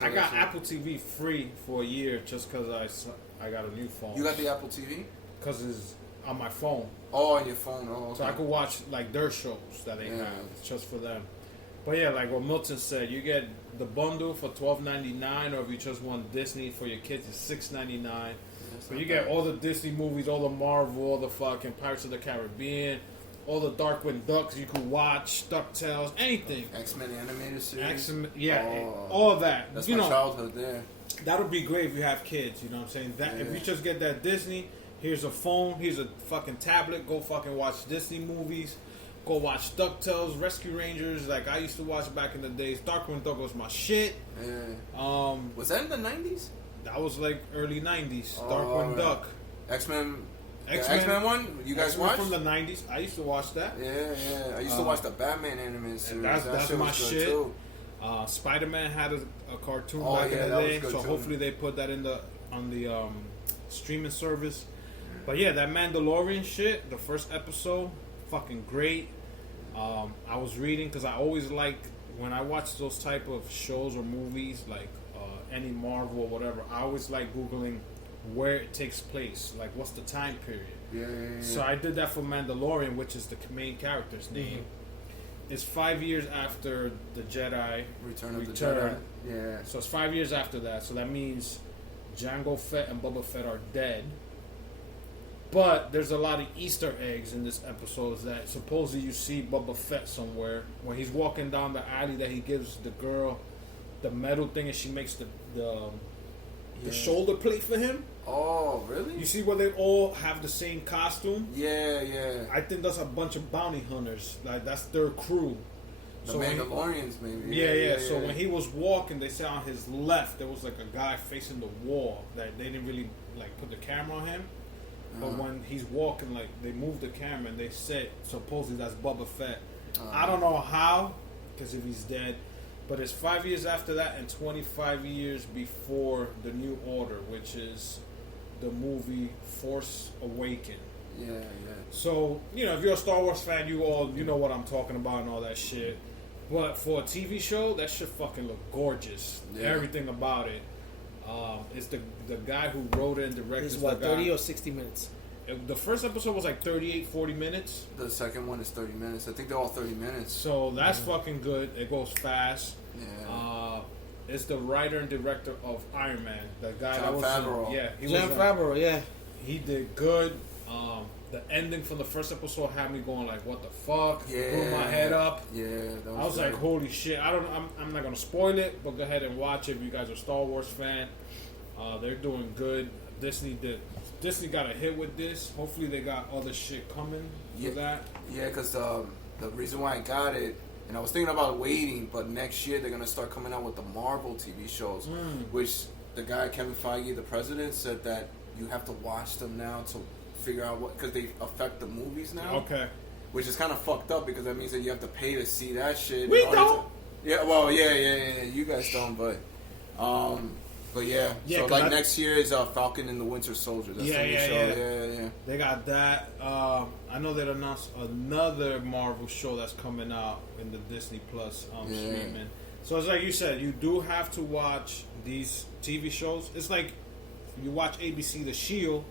I got Apple TV free for a year just because I got a new phone. You got the Apple TV? Because it's on my phone. Oh, on your phone. Oh, okay. So I could watch like their shows that they have just for them. But yeah, like what Milton said, you get the bundle for $12.99, or if you just want Disney for your kids, it's $6.99. So you get all the Disney movies, all the Marvel, all the fucking Pirates of the Caribbean, all the Darkwing Ducks you could watch, DuckTales, anything. X-Men animated series. All of that. That's my childhood there. That would be great if you have kids, you know what I'm saying? That if you just get that Disney, here's a phone, here's a fucking tablet, go fucking watch Disney movies, go watch DuckTales, Rescue Rangers, like I used to watch back in the days. Darkwing Duck was my shit. Yeah. Was that in the 90s? That was like early 90s. Darkwing Duck. X-Men one? You guys watched? From the 90s. I used to watch that. Yeah. I used to watch the Batman animated series. That's my shit. Too. Spider-Man had a cartoon back in the day, so hopefully they put that on the streaming service. But yeah, that Mandalorian shit, the first episode, fucking great. I was reading because I always like when I watch those type of shows or movies, like any Marvel or whatever. I always like Googling where it takes place, like what's the time period. Yeah. So I did that for Mandalorian, which is the main character's name. It's 5 years after the Jedi Return of the Jedi. Yeah. So it's 5 years after that. So that means Jango Fett and Boba Fett are dead. But there's a lot of Easter eggs in this episode that supposedly you see Boba Fett somewhere when he's walking down the alley that he gives the girl the metal thing and she makes the shoulder plate for him. Oh, really? You see where they all have the same costume? Yeah. I think that's a bunch of bounty hunters. Like that's their crew. The Mandalorians, maybe. Yeah. So when he was walking, they said on his left there was like a guy facing the wall that they didn't really like put the camera on him. But when he's walking, like they moved the camera and they said supposedly that's Boba Fett. I don't know how, because if he's dead. But it's 5 years after that and 25 years before the New Order, which is the movie Force Awakens. Yeah. So, if you're a Star Wars fan, you know what I'm talking about and all that shit. But for a TV show, that shit fucking look gorgeous. Yeah. Everything about it. It's the guy who wrote it and directed it. It's what, 30 or 60 minutes? The first episode was like 38, 40 minutes. The second one is 30 minutes. I think they're all 30 minutes. So that's fucking good. It goes fast. Yeah. It's the writer and director of Iron Man. The guy Jon Favreau. Jon Favreau, yeah. He did good. The ending from the first episode had me going like, what the fuck? Yeah. Blew my head up. Yeah. I was like, holy shit. I'm not going to spoil it, but go ahead and watch it if you guys are a Star Wars fan. They're doing good. Disney got a hit with this. Hopefully they got other shit coming for that. Yeah, because the reason why I got it, and I was thinking about waiting, but next year they're going to start coming out with the Marvel TV shows, which the guy, Kevin Feige, the president, said that you have to watch them now to figure out what, because they affect the movies now. Okay. Which is kind of fucked up because that means that you have to pay to see that shit. We don't. Yeah, well, yeah. You guys don't, but yeah. So like next year is Falcon and the Winter Soldier. That's the new show. Yeah. They got that. I know they announced another Marvel show that's coming out in the Disney Plus streaming. So it's like you said, you do have to watch these TV shows. It's like you watch ABC The Shield.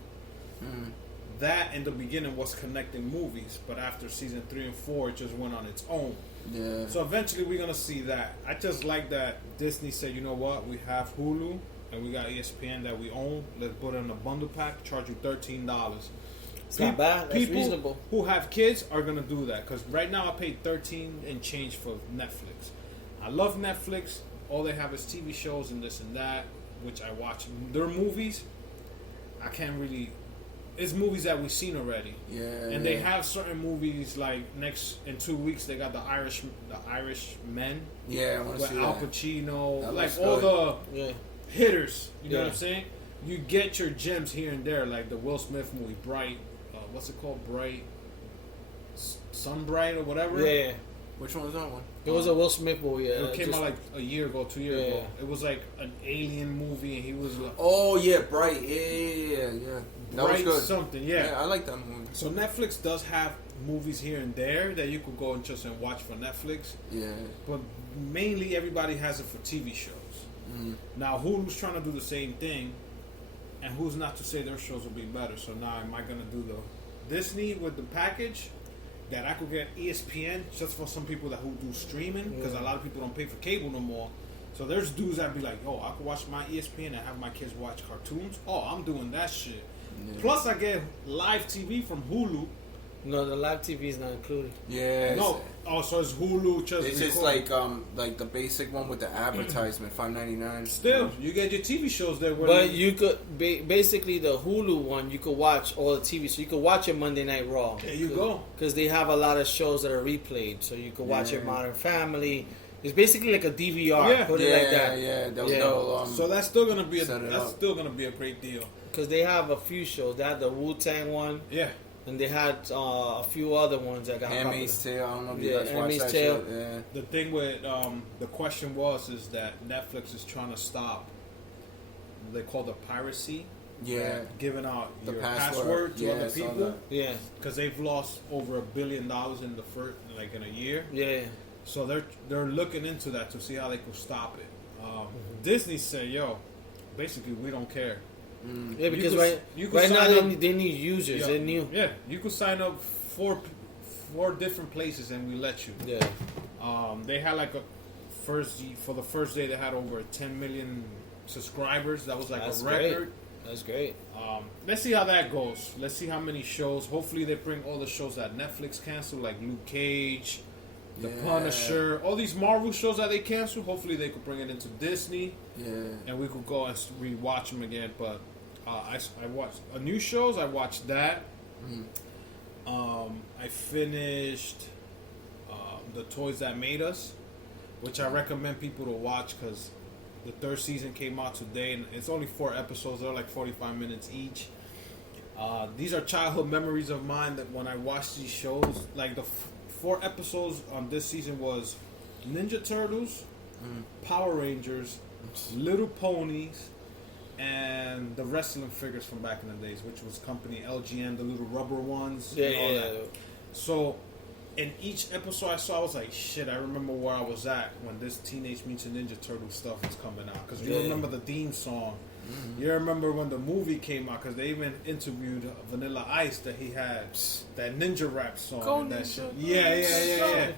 That in the beginning was connecting movies, but after season 3 and 4, it just went on its own. Yeah. So eventually we're gonna see that. I just like that Disney said, you know what, we have Hulu and we got ESPN that we own. Let's put it in a bundle pack. Charge you $13. It's not bad. That's reasonable. Who have kids are gonna do that because right now I pay $13 and change for Netflix. I love Netflix. All they have is TV shows and this and that, which I watch. Their movies, I can't really. It's movies that we've seen already. Yeah. And they have certain movies like in 2 weeks they got the Irish Men. Yeah, I want to see Al that. Pacino, like all the hitters. You know what I'm saying? You get your gems here and there, like the Will Smith movie, Bright. What's it called? Bright, Sunbright or whatever. Yeah. Which one was that one? It was a Will Smith movie. Yeah. It came out like a year ago, 2 years ago. It was like an alien movie, and he was like, oh yeah, Bright. Yeah. That Bright was good. Something. Yeah, I like that movie. So Netflix does have movies here and there that you could go and just watch for Netflix. Yeah. But mainly everybody has it for TV shows. Now Hulu's trying to do the same thing, and who's not to say their shows will be better? So now am I gonna do the Disney with the package that I could get ESPN just for some people who do streaming, because a lot of people don't pay for cable no more. So there's dudes that be like, oh, I can watch my ESPN and have my kids watch cartoons. Oh, I'm doing that shit. Yeah. Plus I get live TV from Hulu. No, the live TV is not included. Yeah. No. Oh, so it's Hulu just. It's just like the basic one with the advertisement, $5.99. Still, you get your TV shows there. But you could basically the Hulu one. You could watch all the TV, so you could watch your Monday Night Raw. There you go. Because they have a lot of shows that are replayed, so you could watch your Modern Family. It's basically like a DVR. Put it like that. Yeah. So that's still gonna be a great deal. Because they have a few shows. They had the Wu-Tang one. Yeah. And they had a few other ones that got Handmaid's Tale. I don't know if you guys watched that Tale. shit. Yeah. The thing with the question is that Netflix is trying to stop. They call the piracy. Yeah. Giving out the your password to other people. Yeah. Because they've lost over $1 billion in the first in a year. Yeah. So they're looking into that to see how they can stop it. Disney said, "Yo, basically we don't care." Yeah, because right now they need users. They're new. Yeah, you could sign up four different places and we let you. Yeah. They had like for the first day they had over 10 million subscribers. That was a record. Great. That's great. Let's see how that goes. Let's see how many shows. Hopefully they bring all the shows that Netflix canceled, like Luke Cage, The Punisher, all these Marvel shows that they canceled. Hopefully they could bring it into Disney. Yeah. And we could go and rewatch them again. But I watched new shows. I watched that. I finished The Toys That Made Us, which I recommend people to watch because the third season came out today, and it's only 4 episodes. They're like 45 minutes each. These are childhood memories of mine that when I watched these shows, like the 4 episodes on this season was Ninja Turtles, Power Rangers, Little Ponies, and the wrestling figures from back in the days, which was company LGN, the little rubber ones. Yeah. So in each episode I saw, I was like, shit, I remember where I was at when this Teenage Mutant Ninja Turtle stuff was coming out. Because you remember the theme song. You remember when the movie came out, because they even interviewed Vanilla Ice that he had that ninja rap song. And that shit. Yeah.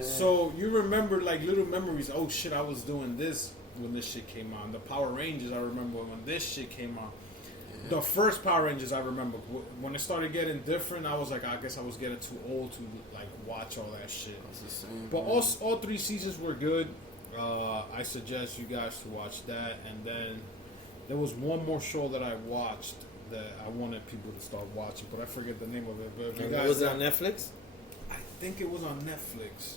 So you remember like little memories. Oh shit, I was doing this when this shit came out. And the Power Rangers, I remember when this shit came out. The first Power Rangers, I remember when it started getting different. I was like, I guess I was getting too old to like watch all that shit. That's the same. But all 3 seasons were good. I suggest you guys to watch that. And then there was one more show that I watched that I wanted people to start watching, but I forget the name of it. But if you guys was it on Netflix? I think it was on Netflix.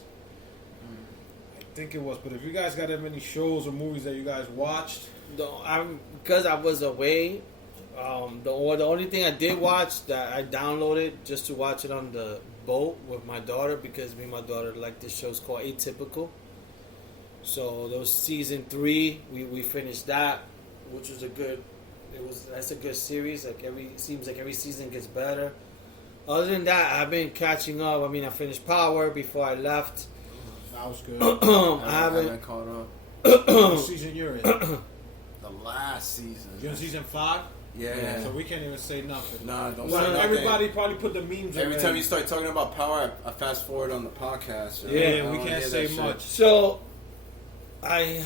I think it was. But if you guys got any shows or movies that you guys watched, because I was away. The only thing I did watch that I downloaded just to watch it on the boat with my daughter, because me and my daughter like this show. It's called Atypical. So there was season 3. We finished that, which was that's a good series. Seems like every season gets better. Other than that, I've been catching up. I mean, I finished Power before I left. that was good. I haven't caught up. What season you're in? The last season. You're in season 5? Yeah. So we can't even say nothing. Nah, don't well, say nothing. Everybody probably put the memes every time you start talking about Power, I fast forward on the podcast. So yeah, we can't say much. So I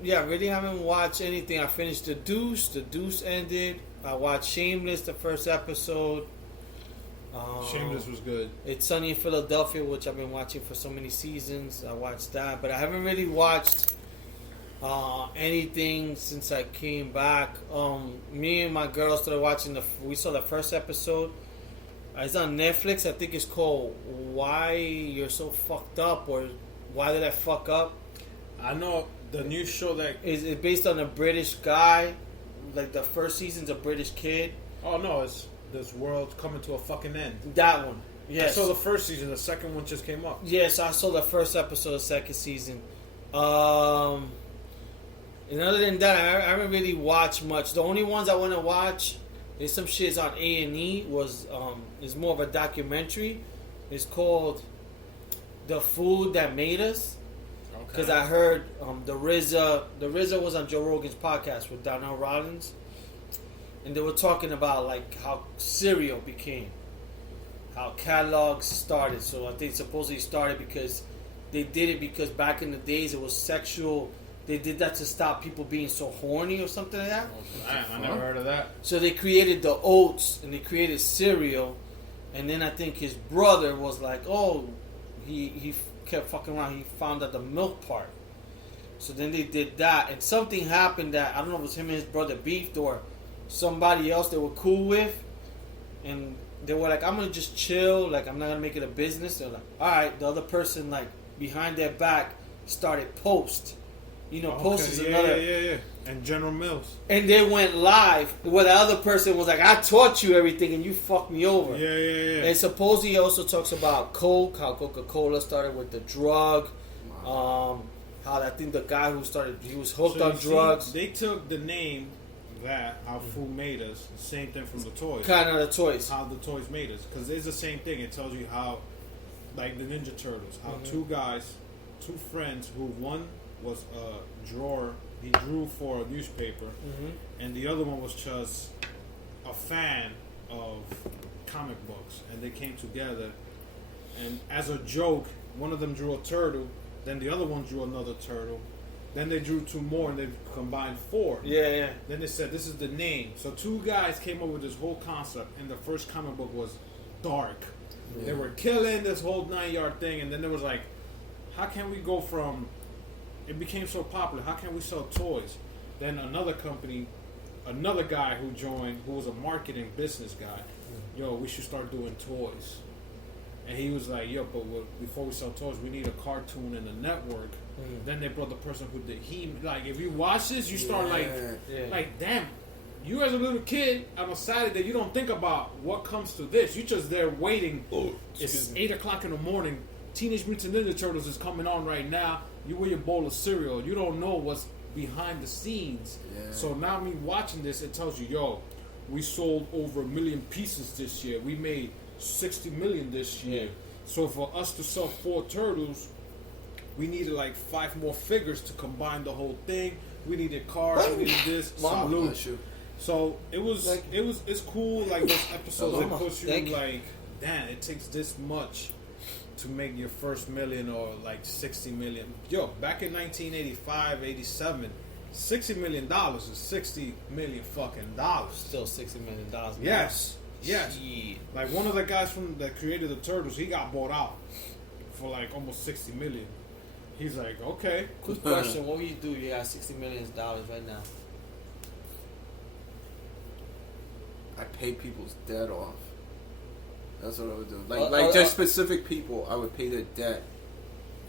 really haven't watched anything. I finished The Deuce. The Deuce ended. I watched Shameless, the first episode. Shameless was good. It's Sunny in Philadelphia, which I've been watching for so many seasons. I watched that, but I haven't really watched anything since I came back. Me and my girl started watching we saw the first episode. It's on Netflix. I think it's called Why You're So Fucked Up, or Why Did I Fuck Up? I know the new show that is based on a British guy. Like the first season's a British kid. Oh no, it's This World's Coming to a Fucking End. That one. Yes. I saw the first season. The second one just came up. Yes, I saw the first episode of the second season. And other than that, I haven't really watched much. The only ones I want to watch is some shit's on A&E. Is more of a documentary. It's called The Food That Made Us. Because I heard the RZA was on Joe Rogan's podcast with Donnell Rollins, and they were talking about like how cereal became, how catalogs started. So I think supposedly started because they did it because back in the days it was sexual. They did that to stop people being so horny or something like that. I never heard of that. So they created the oats and they created cereal, and then I think his brother was like, oh, he kept fucking around. He found out the milk part. So then they did that, and something happened that I don't know if it was him and his brother beefed or somebody else they were cool with, and they were like, I'm gonna just chill. Like I'm not gonna make it a business. They're like, all right. The other person like behind their back started Post. You know, Post is another. Yeah. And General Mills. And they went live where the other person was like, I taught you everything and you fucked me over. Yeah. And supposedly he also talks about Coke, how Coca-Cola started with the drug. How I think the guy who started, he was hooked on drugs. They took the name how food made us, the same thing from the toys. Kind of the toys. How the toys made us. Because it's the same thing. It tells you how, like the Ninja Turtles, how two friends who one was a drawer. He drew for a newspaper, and the other one was just a fan of comic books, and they came together. And as a joke, one of them drew a turtle, then the other one drew another turtle, then they drew two more, and they combined four. Yeah. Then they said this is the name. So two guys came up with this whole concept, and the first comic book was dark. Yeah. They were killing this whole 9-yard thing, and then there was like, how can we go from? It became so popular. How can we sell toys? Then another company, another guy who joined, who was a marketing business guy, yo, we should start doing toys. And he was like, yo, but before we sell toys, we need a cartoon and a network. Then they brought the person who did like, if you watch this, you start like, damn, you as a little kid on a Saturday, you don't think about what comes to this. You just there waiting. It's 8 o'clock in the morning. Teenage Mutant Ninja Turtles is coming on right now. You with your bowl of cereal. You don't know what's behind the scenes. Yeah. So now me watching this, it tells you, yo, we sold over 1 million pieces this year. We made 60 million this year. Yeah. So for us to sell 4 turtles, we needed like 5 more figures to combine the whole thing. We needed cars. We needed this. So it's cool. Like those episodes that push you like, damn, it takes this much to make your first million or like 60 million. Yo, back in 1985, 87, $60 million is 60 million fucking dollars. Still $60 million. Yes. Like one of the guys that created the Turtles, he got bought out for like almost 60 million. He's like, okay. Quick question: what would you do? You got $60 million right now. I pay people's debt off. That's what I would do. Like just specific people, I would pay their debt,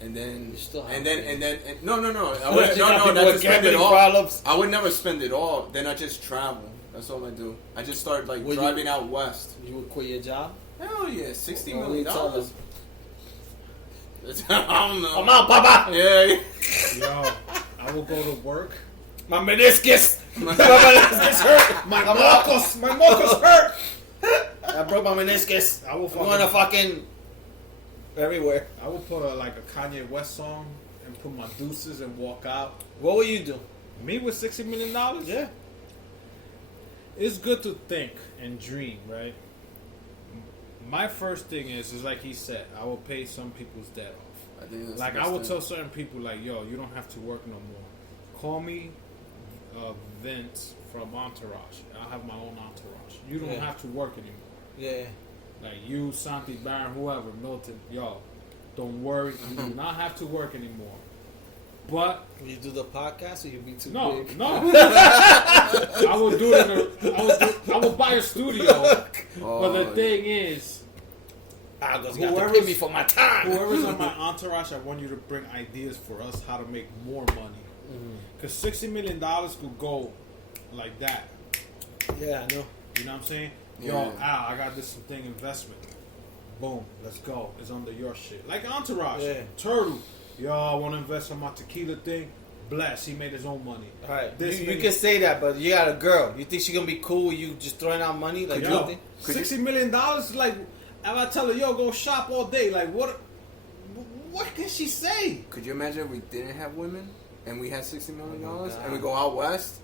and then no. I would not spend it all. Problems. I would never spend it all. Then I just travel. That's all I do. I just start like driving out west. You would quit your job? Hell yeah, $60 million. I don't know. I'm out, Papa. Yeah. Yo, I will go to work. My meniscus. My meniscus hurt. My Marcus hurt. I broke my meniscus. I will fucking everywhere. I will put a Kanye West song and put my deuces and walk out. What will you do? Me with $60 million? Yeah. It's good to think and dream, right? My first thing is like he said, I will pay some people's debt off. I think that's like I will tell certain people, like, yo, you don't have to work no more. Call me Vince from Entourage. I'll have my own entourage. You don't have to work anymore. Yeah. Like you, Santi, Baron, whoever, Milton, yo, don't worry. You do not have to work anymore. But will you do the podcast or you'll be too big? No. I will do it. I will buy a studio. But the thing is, whoever's pay me for my time. Whoever's on my entourage, I want you to bring ideas for us how to make more money. Because $60 million could go like that. Yeah, I know. You know what I'm saying? Yo, I got this thing investment. Boom, let's go. It's under your shit. Like Entourage. Yeah. Turtle. Yo, I want to invest on my tequila thing. Bless, he made his own money. All right, you can say that, but you got a girl. You think she's gonna be cool with you just throwing out money? Like, $60 million? Like, if I tell her, yo, go shop all day, like, what what can she say? Could you imagine if we didn't have women and we had $60 million Oh and we go out west